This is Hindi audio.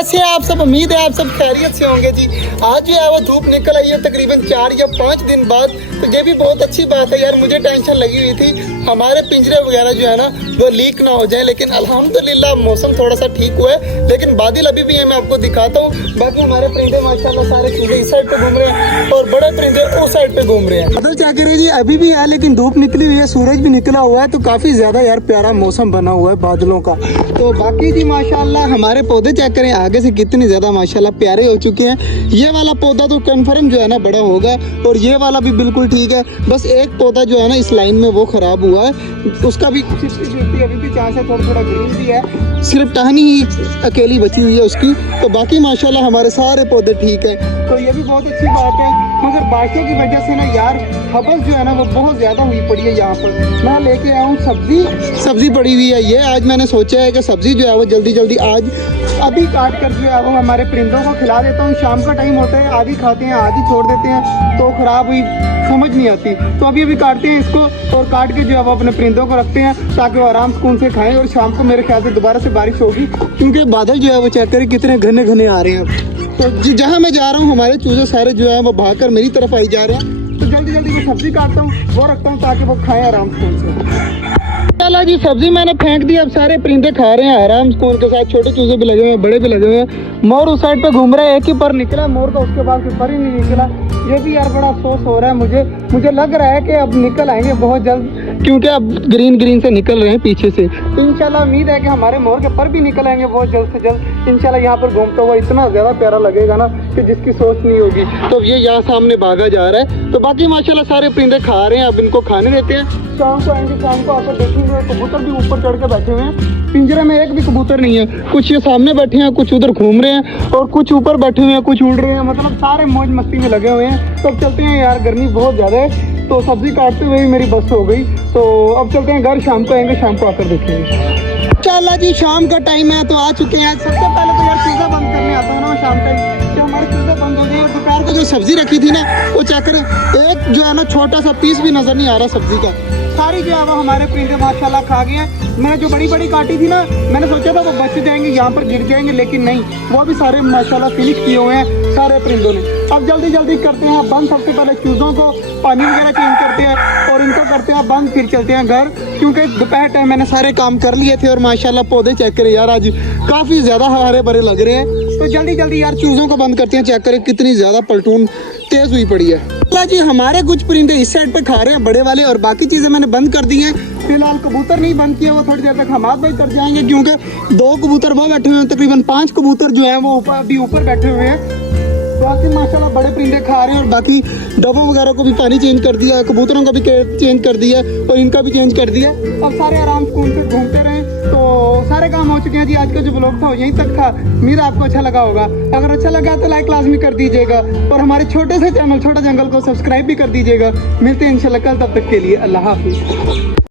कैसे हैं आप सब? उम्मीद है आप सब खैरियत से होंगे जी। आज जो है वो धूप निकल आई है तकरीबन 4 या 5 दिन बाद, तो ये भी बहुत अच्छी बात है यार। मुझे टेंशन लगी हुई थी हमारे पिंजरे वगैरह जो है ना वो लीक ना हो जाए, लेकिन अल्हम्दुलिल्लाह मौसम थोड़ा सा ठीक हुआ है, लेकिन बादल अभी भी है, मैं आपको दिखाता हूँ। बाकी हमारे परिंदे माशाल्लाह सारे चूजे इस साइड पे घूम रहे हैं और बड़े परिंदे उस साइड पे घूम रहे हैं। बादल क्या करे जी, अभी भी है लेकिन धूप निकली हुई है, सूरज भी निकला हुआ है, तो काफी ज्यादा यार प्यारा मौसम बना हुआ है बादलों का। तो बाकी जी माशाल्लाह हमारे पौधे चेक करें आगे से कितने ज्यादा माशाल्लाह प्यारे हो चुके हैं। ये वाला पौधा तो कन्फर्म जो है ना बड़ा होगा, और ये वाला भी बिल्कुल ठीक है। बस एक पौधा जो है ना इस लाइन में वो खराब हुआ है, उसका भी 50-50 अभी भी चांस है, थोड़ा थोड़ा ग्रीन भी है, सिर्फ टहनी ही अकेली बची हुई है उसकी। तो बाकी माशाल्लाह हमारे सारे पौधे ठीक है, तो ये भी बहुत अच्छी बात है। मगर बारिशों की वजह से ना यार हबस जो है ना वो बहुत ज़्यादा हुई पड़ी है। यहाँ पर मैं लेके आया हूँ सब्जी पड़ी हुई है। ये आज मैंने सोचा है कि सब्जी जो है वो जल्दी जल्दी आज अभी काट कर जो है वो हमारे परिंदों को खिला देता हूँ। शाम का टाइम होता है, आधी खाते हैं आधी छोड़ देते हैं, तो ख़राब हुई समझ नहीं आती। तो अभी काटते हैं इसको और काट के जो है वो अपने परिंदों को रखते हैं ताकि वो आराम सुकून से खाएं। और शाम को मेरे ख्याल से दोबारा से बारिश होगी, क्योंकि बादल जो है वो चेक करें कितने घने घने आ रहे हैं। तो जहाँ मैं जा रहा हूँ हमारे चूजे सारे जो है वो भागकर मेरी तरफ आई जा रहे हैं। तो जल्दी जल्दी मैं सब्जी काटता हूँ, वो रखता हूँ ताकि वो खाएं आराम से। चला जी सब्जी मैंने फेंक दी, अब सारे परिंदे खा रहे हैं आराम से उनके साथ। छोटे चूजे भी लगे हुए हैं, बड़े भी लगे हुए हैं। मोर उस साइड पे घूम रहा है, एक ही पर निकला मोर का, उसके बाद फिर पर ही नहीं निकला। ये भी यार बड़ा अफसोस हो रहा है मुझे लग रहा है कि अब निकल आएंगे बहुत जल्द, क्योंकि अब ग्रीन से निकल रहे हैं पीछे से। तो इंशाल्लाह उम्मीद है कि हमारे मोर के पर भी निकल आएंगे बहुत जल्द से जल्द इंशाल्लाह। यहाँ पर घूमता हुआ इतना ज़्यादा प्यारा लगेगा ना कि जिसकी सोच नहीं होगी। तो ये यहाँ सामने भागा जा रहा है। तो बाकी माशाल्लाह सारे परिंदे खा रहे हैं, अब इनको खाने देते हैं। शाम को आएंगे, शाम को आकर देखेंगे। कबूतर भी ऊपर चढ़ के बैठे हुए हैं, पिंजरे में एक भी कबूतर नहीं है। कुछ ये सामने बैठे हैं, कुछ उधर घूम रहे हैं, और कुछ ऊपर बैठे हुए हैं, कुछ उड़ रहे हैं। मतलब सारे मौज मस्ती में लगे हुए हैं। तो अब चलते हैं यार, गर्मी बहुत ज़्यादा है, तो सब्जी काटते हुए ही मेरी बस हो गई। तो अब चलते हैं घर, शाम को आएंगे, शाम को आकर देखेंगे। इंशाल्लाह जी शाम का टाइम है, तो आ चुके हैं। सबसे पहले तो यार चूज़ा बंद करने आता है ना शाम टाइम, तो हमारे चूज़ा बंद हो गए। और दोपहर को जो सब्जी रखी थी ना वो चेक करें, एक जो है ना छोटा सा पीस भी नज़र नहीं आ रहा सब्जी का। सारी जो है वो हमारे परिंदे माशाल्लाह खा गए हैं। मैंने जो बड़ी काटी थी ना, मैंने सोचा था वो बच जाएंगे, यहाँ पर गिर जाएंगे, लेकिन नहीं, वो भी सारे माशाल्लाह फिनिश किए हुए हैं सारे परिंदों ने। अब जल्दी करते हैं बंद। सबसे पहले चूज़ों को पानी वगैरह चेंज करते हैं और इनको करते हैं बंद, फिर चलते हैं घर, क्योंकि दोपहर टाइम मैंने सारे काम कर लिए थे। और माशाल्लाह पौधे चेक करें यार, आज काफ़ी ज़्यादा हरे भरे लग रहे हैं। तो जल्दी यार चूज़ों को बंद करते हैं। चेक करें कितनी ज़्यादा पलटून तेज़ हुई पड़ी है। जी हमारे कुछ परिंदे इस साइड पे खा रहे हैं बड़े वाले, और बाकी चीज़ें मैंने बंद कर दी हैं। फिलहाल कबूतर नहीं बंद किया, वो थोड़ी देर तक हमाद भाई कर जाएंगे, क्योंकि 2 कबूतर वो बैठे हुए हैं, तकरीबन 5 कबूतर जो हैं वो ऊपर बैठे हुए हैं। बाकी माशाल्लाह बड़े परिंदे खा रहे हैं, और बाकी डबों वगैरह को भी पानी चेंज कर दिया, कबूतरों का भी चेंज कर दिया, और इनका भी चेंज कर दिया। अब सारे आराम से घूमते रहे। तो सारे काम हो चुके हैं जी। आज का जो ब्लॉग था वो यहीं तक था। उम्मीद आपको अच्छा लगा होगा। अगर अच्छा लगा तो लाइक लाजमी कर दीजिएगा, और हमारे छोटे से चैनल छोटा जंगल को सब्सक्राइब भी कर दीजिएगा। मिलते हैं इंशाल्लाह कल, तब तक के लिए अल्लाह हाफिज़।